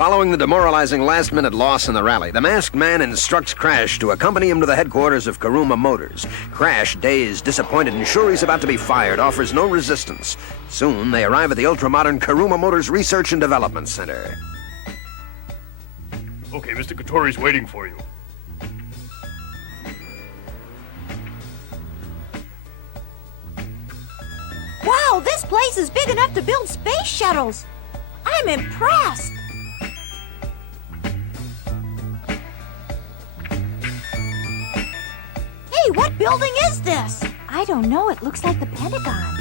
Following the demoralizing last-minute loss in the rally, the masked man instructs Crash to accompany him to the headquarters of Kuruma Motors. Crash, dazed, disappointed, and sure he's about to be fired, offers no resistance. Soon, they arrive at the ultra-modern Kuruma Motors Research and Development Center. Okay, Mr. Katori's waiting for you. Wow, this place is big enough to build space shuttles. I'm impressed. Hey, what building is this? I don't know. It looks like the Pentagon.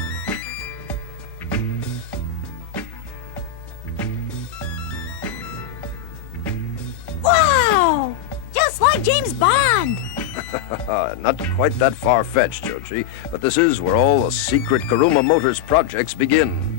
Wow! Just like James Bond. Not quite that far-fetched, Joji, but this is where all the secret Kuruma Motors projects begin.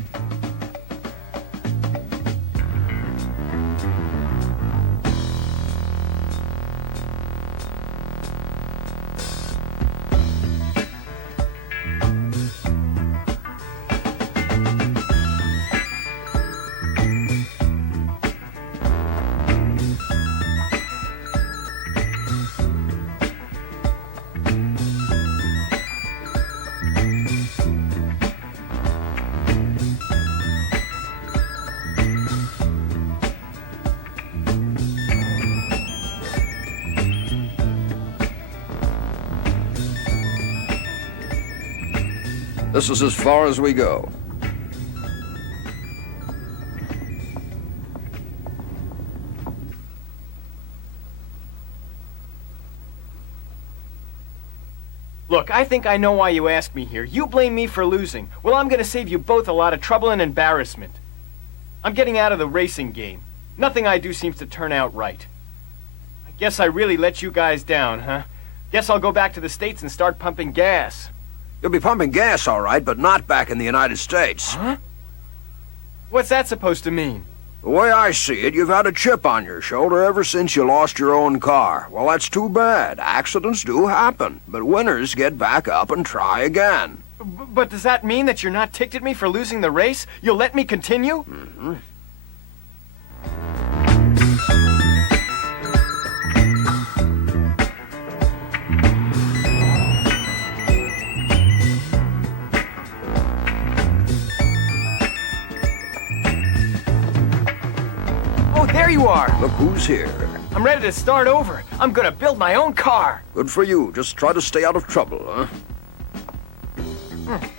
This is as far as we go. Look, I think I know why you asked me here. You blame me for losing. Well, I'm gonna save you both a lot of trouble and embarrassment. I'm getting out of the racing game. Nothing I do seems to turn out right. I guess I really let you guys down, huh? Guess I'll go back to the States and start pumping gas. You'll be pumping gas, all right, but not back in the United States. Huh? What's that supposed to mean? The way I see it, you've had a chip on your shoulder ever since you lost your own car. Well, that's too bad. Accidents do happen, but winners get back up and try again. But does that mean that you're not ticked at me for losing the race? You'll let me continue? Mm-hmm. There you are. Look who's here. I'm ready to start over. I'm gonna build my own car. Good for you. Just try to stay out of trouble, huh?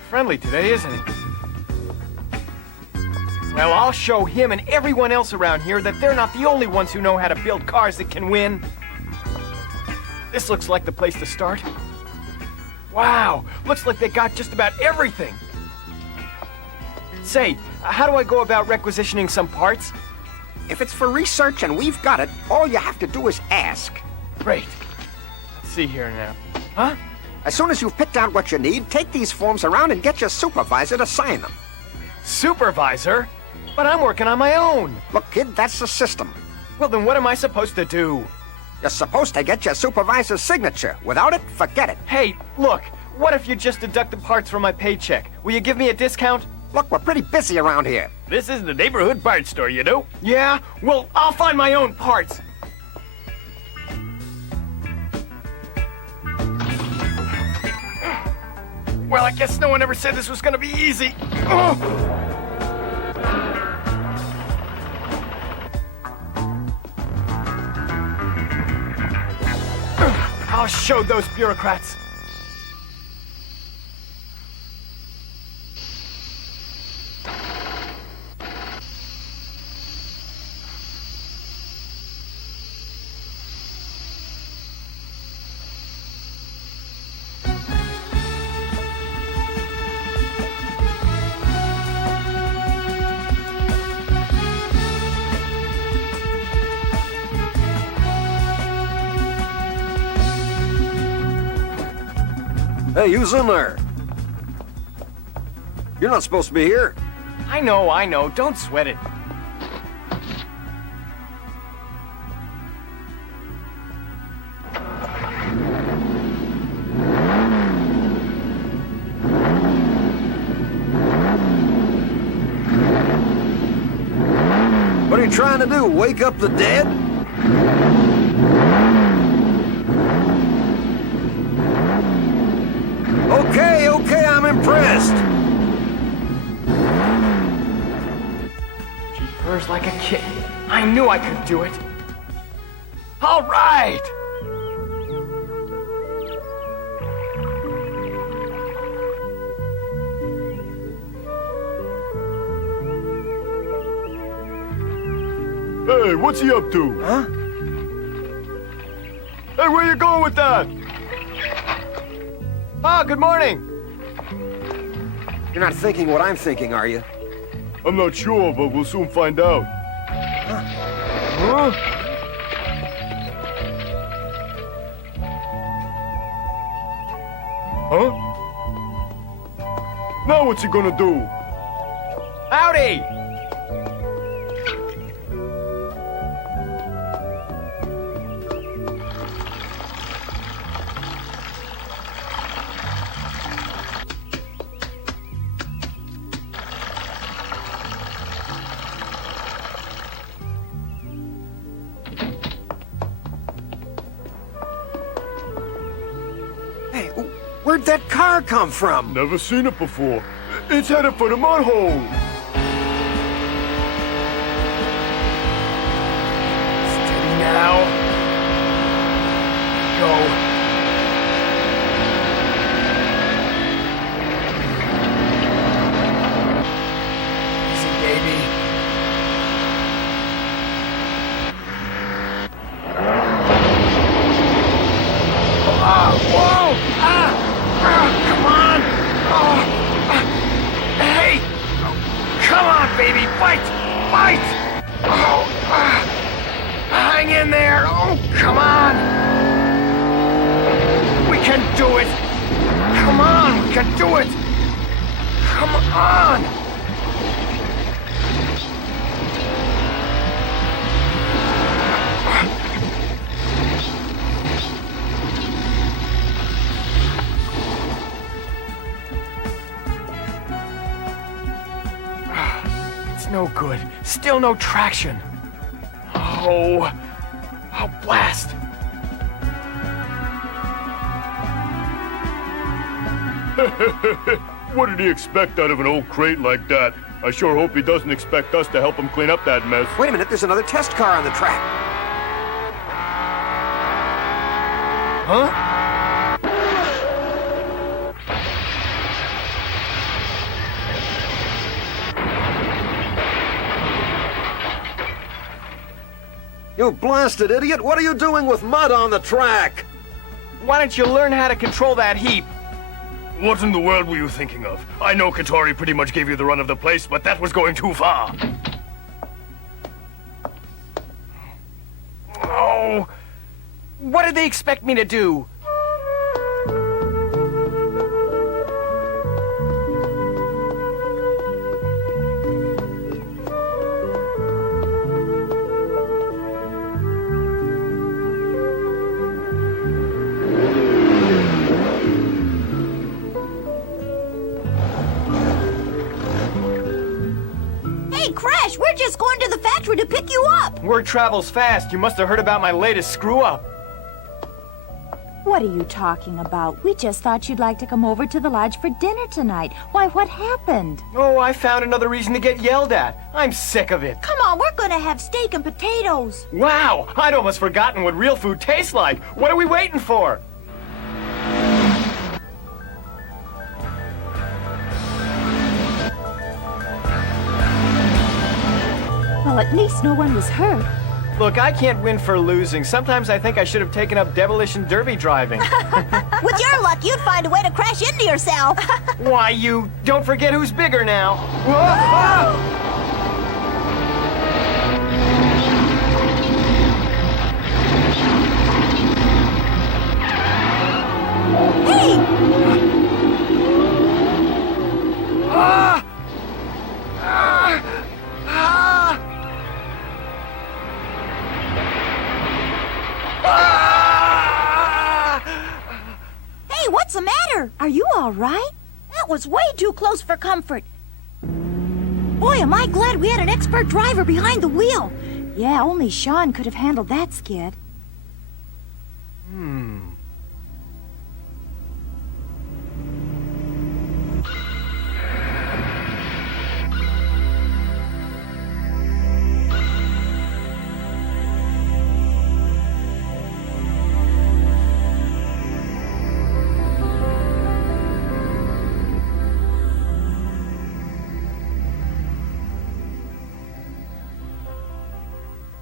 Friendly today, isn't it? Well, I'll show him and everyone else around here that they're not the only ones who know how to build cars that can win. This looks like the place to start. Wow, looks like they got just about everything. Say, how do I go about requisitioning some parts? If it's for research and we've got it, all you have to do is ask. Great. Let's see here now. Huh? As soon as you've picked out what you need, take these forms around and get your supervisor to sign them. Supervisor? But I'm working on my own. Look, kid, that's the system. Well, then what am I supposed to do? You're supposed to get your supervisor's signature. Without it, forget it. Hey, look, what if you just deduct the parts from my paycheck? Will you give me a discount? Look, we're pretty busy around here. This is the neighborhood parts store, you know? Yeah? Well, I'll find my own parts. Well, I guess no one ever said this was gonna be easy. I'll show those bureaucrats. Hey, who's in there? You're not supposed to be here. I know. Don't sweat it. What are you trying trying to do? Wake up the dead? Okay, I'm impressed. She purrs like a kitten. I knew I could do it. All right! Hey, what's he up to? Huh? Hey, where you going with that? Ah, good morning. You're not thinking what I'm thinking, are you? I'm not sure, but we'll soon find out. Huh? Huh? Now what's he gonna do? Howdy! Hey, where'd that car come from? Never seen it before. It's headed for the mud hole. Steady now. Go. Easy, baby. Whoa! Come on! Hey! Come on, baby! Fight! Fight! Hang in there! Oh, come on! We can do it! Come on, we can do it! Come on! No good. Still no traction. Oh, blast. What did he expect out of an old crate like that? I sure hope he doesn't expect us to help him clean up that mess. Wait a minute, there's another test car on the track. Huh? You blasted idiot! What are you doing with mud on the track? Why don't you learn how to control that heap? What in the world were you thinking of? I know Katori pretty much gave you the run of the place, but that was going too far. Oh, what did they expect me to do? Hey, Crash, we're just going to the factory to pick you up. Word travels fast. You must have heard about my latest screw-up. What are you talking about? We just thought you'd like to come over to the lodge for dinner tonight. Why, what happened? Oh, I found another reason to get yelled at. I'm sick of it. Come on, we're gonna have steak and potatoes. Wow, I'd almost forgotten what real food tastes like. What are we waiting for? Well, at least no one was hurt. Look, I can't win for losing. Sometimes I think I should have taken up devilish and derby driving. With your luck, you'd find a way to crash into yourself. Why, you don't forget who's bigger now. Whoa! Hey, what's the matter? Are you all right? That was way too close for comfort. Boy, am I glad we had an expert driver behind the wheel. Yeah, only Sean could have handled that skid.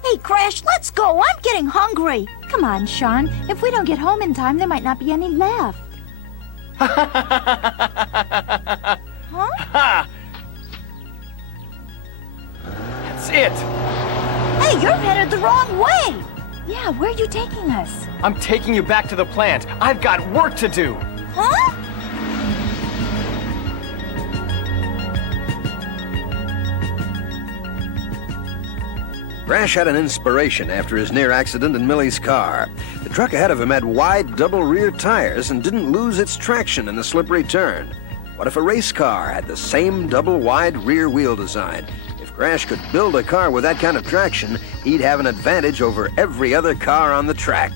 Hey, Crash, let's go. I'm getting hungry. Come on, Sean. If we don't get home in time, there might not be any left. Huh? That's it! Hey, you're headed the wrong way. Yeah, where are you taking us? I'm taking you back to the plant. I've got work to do. Huh? Crash had an inspiration after his near accident in Millie's car. The truck ahead of him had wide double rear tires and didn't lose its traction in the slippery turn. What if a race car had the same double wide rear wheel design? If Crash could build a car with that kind of traction, he'd have an advantage over every other car on the track.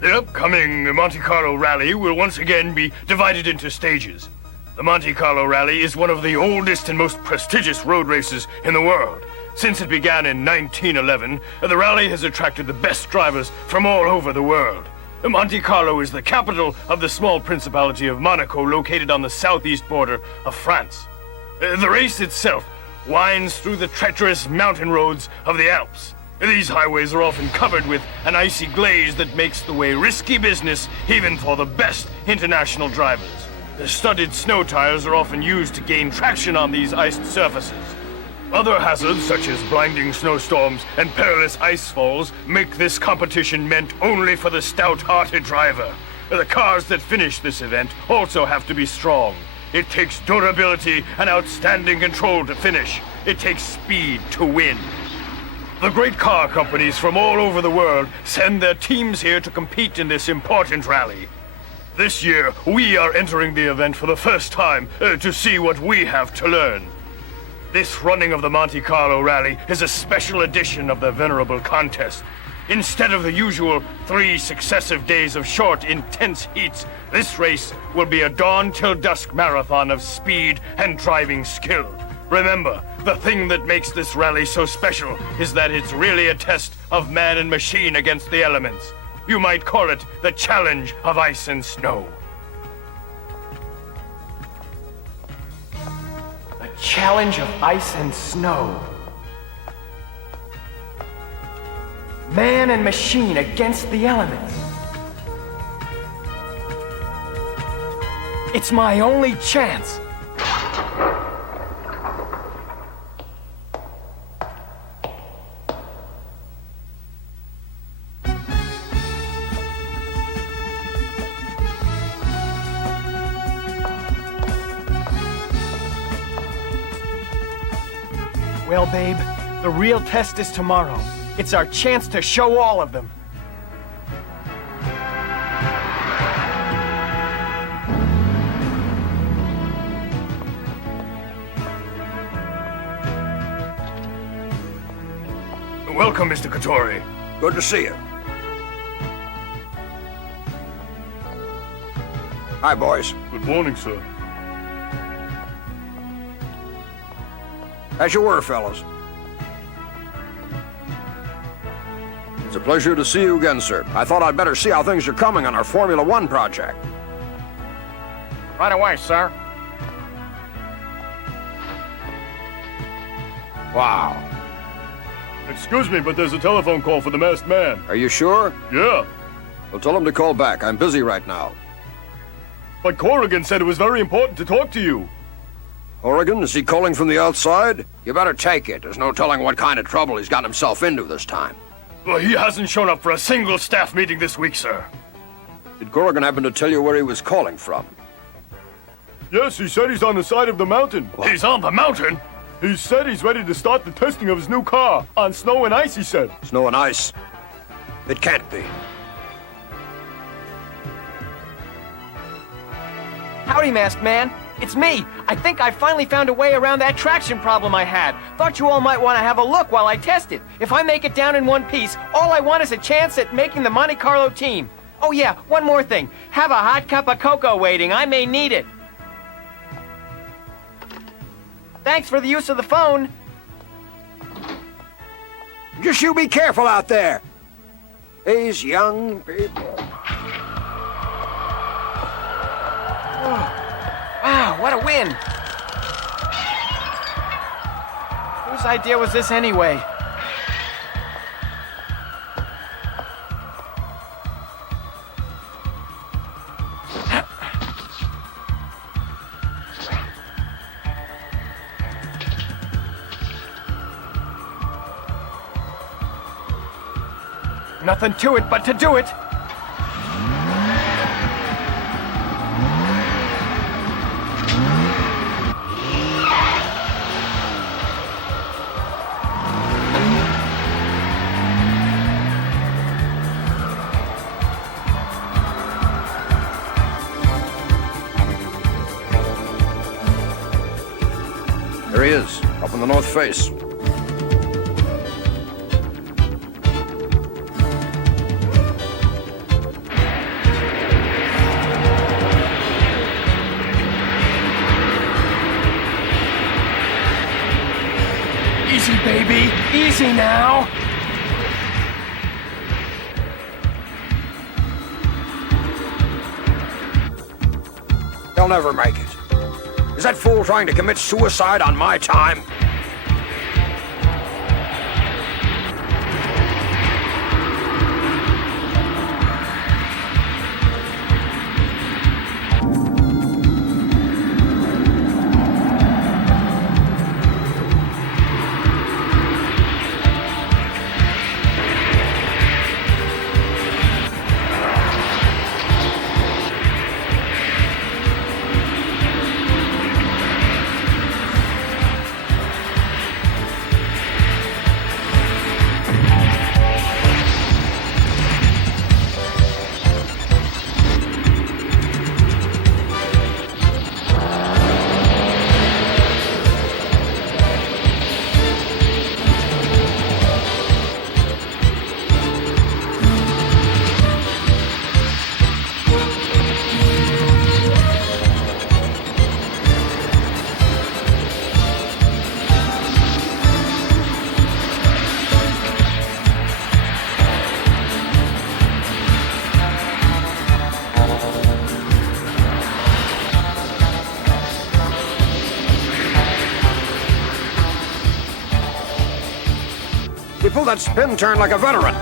The upcoming Monte Carlo Rally will once again be divided into stages. The Monte Carlo Rally is one of the oldest and most prestigious road races in the world. Since it began in 1911, the rally has attracted the best drivers from all over the world. Monte Carlo is the capital of the small principality of Monaco, located on the southeast border of France. The race itself winds through the treacherous mountain roads of the Alps. These highways are often covered with an icy glaze that makes the way risky business even for the best international drivers. The studded snow tires are often used to gain traction on these iced surfaces. Other hazards, such as blinding snowstorms and perilous ice falls, make this competition meant only for the stout-hearted driver. The cars that finish this event also have to be strong. It takes durability and outstanding control to finish. It takes speed to win. The great car companies from all over the world send their teams here to compete in this important rally. This year, we are entering the event for the first time to see what we have to learn. This running of the Monte Carlo Rally is a special edition of the venerable contest. Instead of the usual 3 successive days of short, intense heats, this race will be a dawn-till-dusk marathon of speed and driving skill. Remember, the thing that makes this rally so special is that it's really a test of man and machine against the elements. You might call it the challenge of ice and snow. The challenge of ice and snow. Man and machine against the elements. It's my only chance. Well, babe, the real test is tomorrow. It's our chance to show all of them. Welcome, Mr. Katori. Good to see you. Hi, boys. Good morning, sir. As you were, fellas. It's a pleasure to see you again, sir. I thought I'd better see how things are coming on our Formula One project. Right away, sir. Wow. Excuse me, but there's a telephone call for the masked man. Are you sure? Yeah, Well, tell him to call back. I'm busy right now. but Corrigan said it was very important to talk to you. Oregon, is he calling from the outside? You better take it. There's no telling what kind of trouble he's gotten himself into this time. Well, he hasn't shown up for a single staff meeting this week, sir. Did Corrigan happen to tell you where he was calling from? Yes, he said he's on the side of the mountain. He's on the mountain? He said he's ready to start the testing of his new car. On snow and ice, he said. Snow and ice? It can't be. Howdy, Masked Man. It's me. I think I finally found a way around that traction problem I had. Thought you all might want to have a look while I test it. If I make it down in one piece, all I want is a chance at making the Monte Carlo team. Oh yeah, one more thing. Have a hot cup of cocoa waiting. I may need it. Thanks for the use of the phone. Just you be careful out there. These young people. Wow, what a win. Whose idea was this anyway? Nothing to it but to do it. There he is, up in the north face. Easy, baby. Easy now. They'll never make it. Is that fool trying to commit suicide on my time? He pulled that spin turn like a veteran.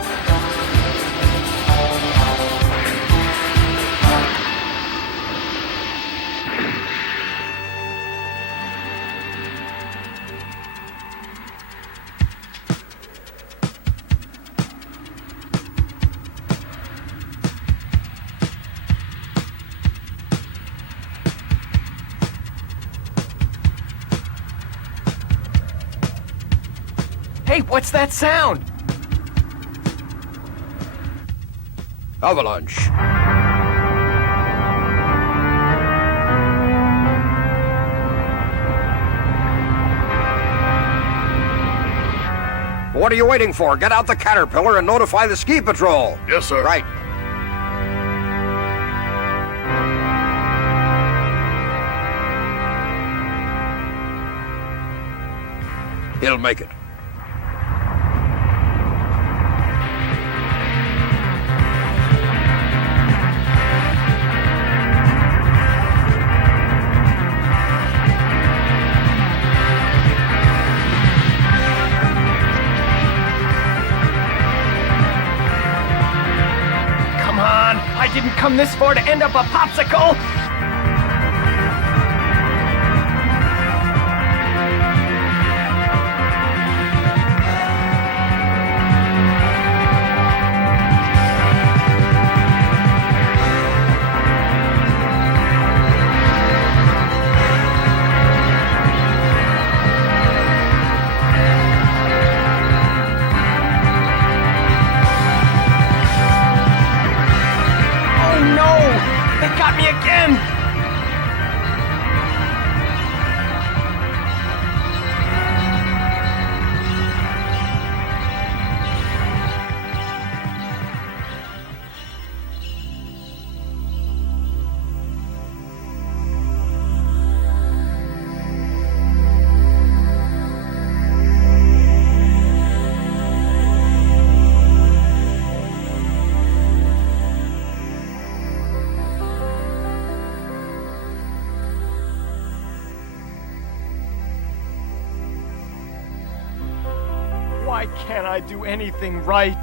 Hey, what's that sound? Avalanche. What are you waiting for? Get out the Caterpillar and notify the ski patrol. Yes, sir. Right. He'll make it. Come on, I didn't come this far to end up a popsicle. Why can't I do anything right?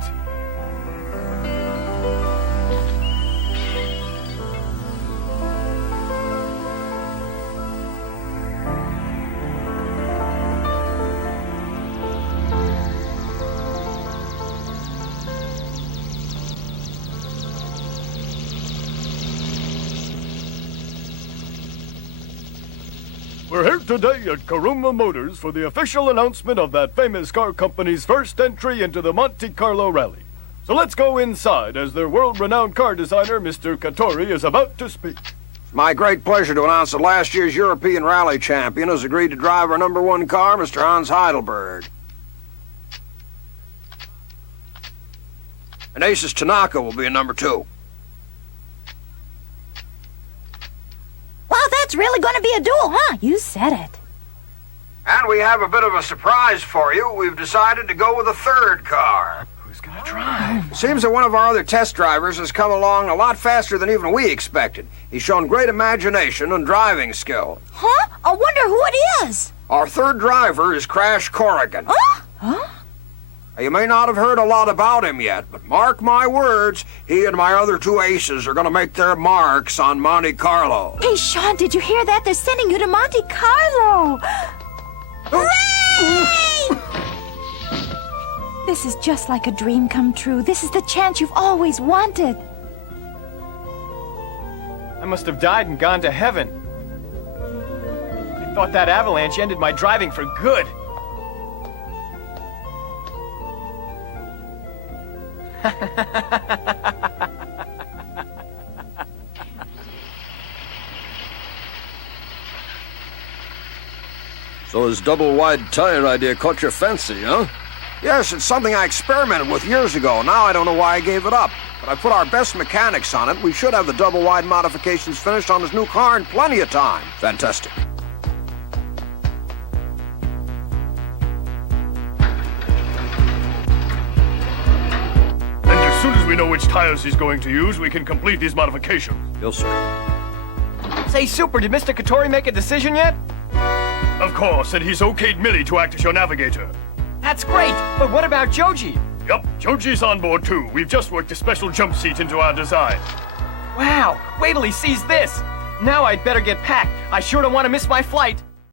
We're here today at Karuma Motors for the official announcement of that famous car company's first entry into the Monte Carlo Rally. So let's go inside as their world-renowned car designer, Mr. Katori, is about to speak. It's my great pleasure to announce that last year's European Rally champion has agreed to drive our #1 car, Mr. Hans Heidelberg. And Aces Tanaka will be in #2. Wow, that's really going to be a duel, huh? You said it. And we have a bit of a surprise for you. We've decided to go with a third car. Who's gonna drive? It seems that one of our other test drivers has come along a lot faster than even we expected. He's shown great imagination and driving skill. Huh? I wonder who it is. Our third driver is Crash Corrigan. Huh? You may not have heard a lot about him yet, but mark my words, he and my other 2 aces are going to make their marks on Monte Carlo. Hey, Sean, did you hear that? They're sending you to Monte Carlo. Hooray! This is just like a dream come true. This is the chance you've always wanted. I must have died and gone to heaven. I thought that avalanche ended my driving for good. So his double-wide tire idea caught your fancy, huh? Yes, it's something I experimented with years ago. Now I don't know why I gave it up. But I put our best mechanics on it. We should have the double-wide modifications finished on his new car in plenty of time. Fantastic. And as soon as we know which tires he's going to use, we can complete these modifications. Yes, sir. Say, Super, did Mr. Katori make a decision yet? Of course, and he's okayed Millie to act as your navigator. That's great, but what about Joji? Yup, Joji's on board too. We've just worked a special jump seat into our design. Wow, wait till he sees this. Now I'd better get packed. I sure don't want to miss my flight.